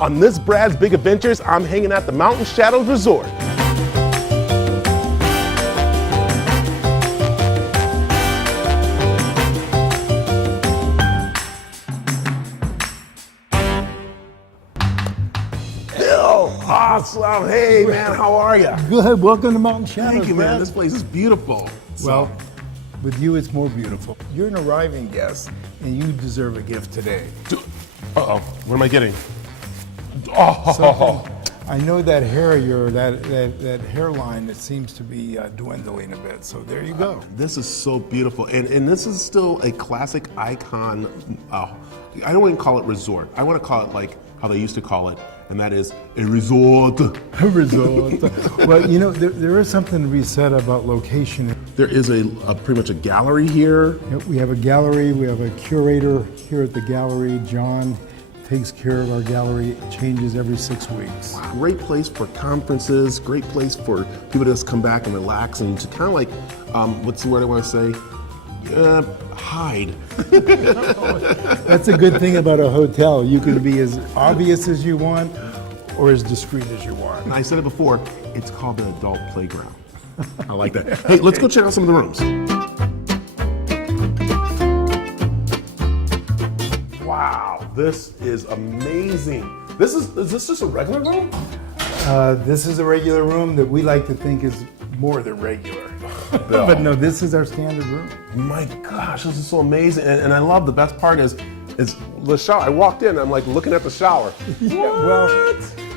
On this Brad's Big Adventures, I'm hanging at the Mountain Shadows Resort. Awesome. Hey, man, how are you? Good. Welcome to Mountain Shadows. Thank you, man. Brad. This place is beautiful. Well, with you, it's more beautiful. You're an arriving guest, and you deserve a gift today. Uh-oh. What am I getting? Oh. I know that hair of yours, that hairline, that seems to be dwindling a bit. So there you go. This is so beautiful. And this is still a classic icon. I don't want to call it resort. I want to call it like how they used to call it, and that is a resort. A resort. Well, you know, there is something to be said about location. There is a pretty much a gallery here. We have a gallery. We have a curator here at the gallery. John takes care of our gallery. It changes every 6 weeks. Great place for conferences. Great place for people to just come back and relax and to kind of like, what's the word I want to say? Hide. That's a good thing about a hotel. You can be as obvious as you want or as discreet as you want. And I said it before, it's called an adult playground. I like that. Hey, let's go check out some of the rooms. Wow, this is amazing. Is this just a regular room? This is a regular room that we like to think is more than regular. But no, this is our standard room. My gosh, this is so amazing. And I love the best part is the shower. I walked in, I'm like looking at the shower. Yeah, well,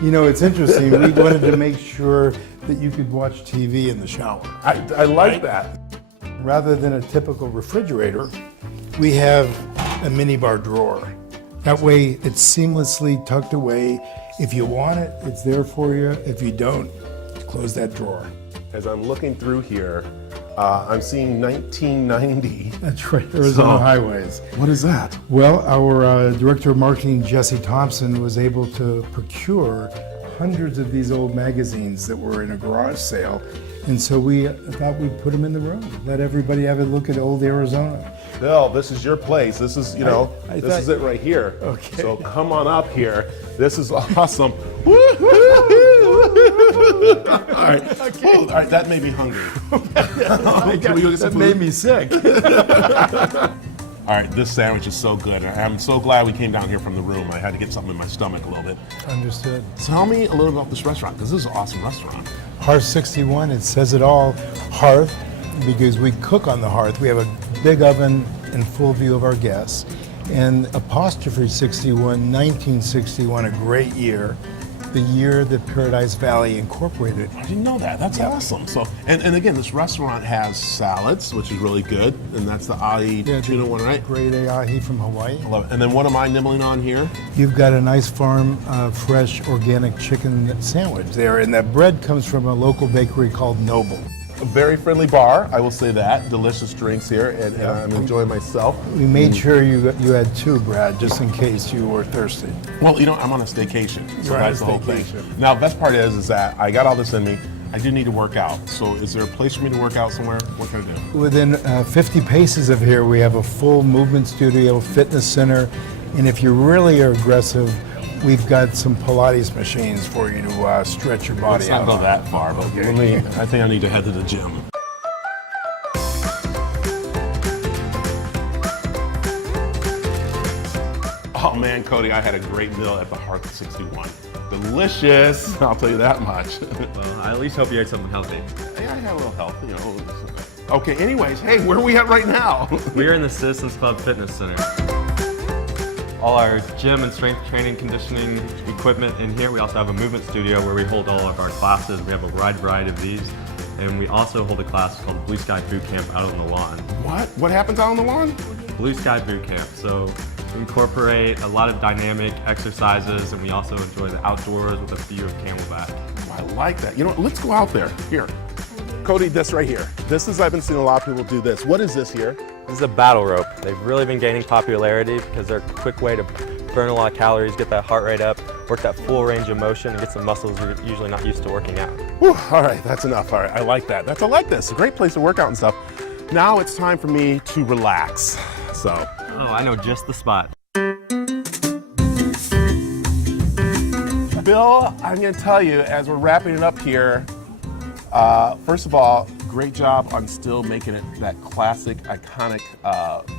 you know, it's interesting. We wanted to make sure that you could watch TV in the shower. I like that. Rather than a typical refrigerator, we have a minibar drawer. That way it's seamlessly tucked away. If you want it, it's there for you. If you don't, close that drawer. As I'm looking through here, I'm seeing 1990. That's right, Arizona Highways. What is that? Well, our Director of Marketing, Jesse Thompson, was able to procure hundreds of these old magazines that were in a garage sale. And so we thought we'd put them in the room, let everybody have a look at old Arizona. Bill, this is your place. This is, you know, this is it right here. Okay. So come on up here. This is awesome. All right. Okay. All right, that made me hungry. Can we go get some That food? made me sick. All right, this sandwich is so good. I'm so glad we came down here from the room. I had to get something in my stomach a little bit. Understood. Tell me a little about this restaurant, because this is an awesome restaurant. Hearth 61, it says it all. Hearth, because we cook on the hearth. We have a big oven in full view of our guests. And apostrophe 61, 1961, a great year. The year that Paradise Valley incorporated. I didn't know that. That's awesome. So, and again, this restaurant has salads, which is really good, and that's the ahi tuna one, right? Great ahi from Hawaii. I love it. And then what am I nibbling on here? You've got a nice farm, fresh, organic chicken sandwich there, and that bread comes from a local bakery called Noble. A very friendly bar, I will say that. Delicious drinks here, and I'm enjoying myself. We made sure you had two, Brad, just in case you were thirsty. Well, you know, I'm on a staycation, so You're on that's a the whole thing. staycation. Now, best part is that I got all this in me. I do need to work out. So is there a place for me to work out somewhere? What can I do? Within 50 paces of here, we have a full movement studio, fitness center, and if you really are aggressive, we've got some Pilates machines for you to stretch your body Let's out. not go that far, but I think I need to head to the gym. Oh man, Cody, I had a great meal at the Hearth 61. Delicious, I'll tell you that much. Well, I at least hope you ate something healthy. Yeah, I had a little help, you know. Okay, anyways, hey, where are we at right now? We are in the Citizens Club Fitness Center. All our gym and strength training conditioning equipment in here. We also have a movement studio where we hold all of our classes. We have a wide variety of these. And we also hold a class called Blue Sky Boot Camp out on the lawn. What? What happens out on the lawn? Blue Sky Boot Camp. So we incorporate a lot of dynamic exercises, and we also enjoy the outdoors with a view of Camelback. I like that. You know what, let's go out there. Here. Cody, this right here. This is, I've been seeing a lot of people do this. What is this here? This is a battle rope. They've really been gaining popularity because they're a quick way to burn a lot of calories, get that heart rate up, work that full range of motion, and get some muscles you're usually not used to working out. Whew, all right, that's enough. All right, I like that. I like this. A great place to work out and stuff. Now it's time for me to relax. So. Oh, I know just the spot. Bill, I'm going to tell you, as we're wrapping it up here, first of all, great job on still making it that classic, iconic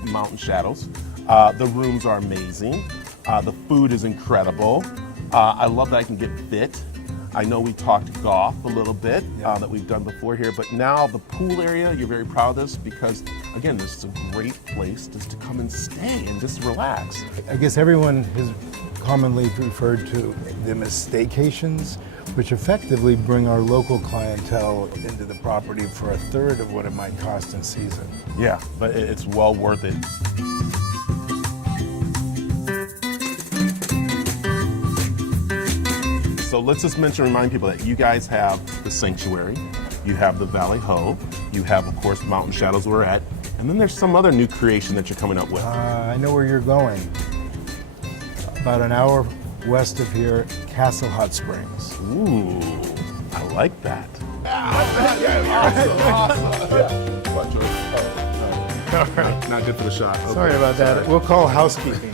Mountain Shadows. The rooms are amazing. The food is incredible. I love that I can get fit. I know we talked golf a little bit that we've done before here, but now the pool area, you're very proud of this because, again, this is a great place just to come and stay and just relax. I guess everyone has commonly referred to them as staycations, which effectively bring our local clientele into the property for a third of what it might cost in season. Yeah, but it's well worth it. So let's just remind people that you guys have the Sanctuary, you have the Valley Ho, you have, of course, Mountain Shadows we're at, and then there's some other new creation that you're coming up with. I know where you're going. About an hour west of here, Castle Hot Springs. Ooh, I like that. Not good for the shot. Okay. Sorry about that. We'll call housekeeping.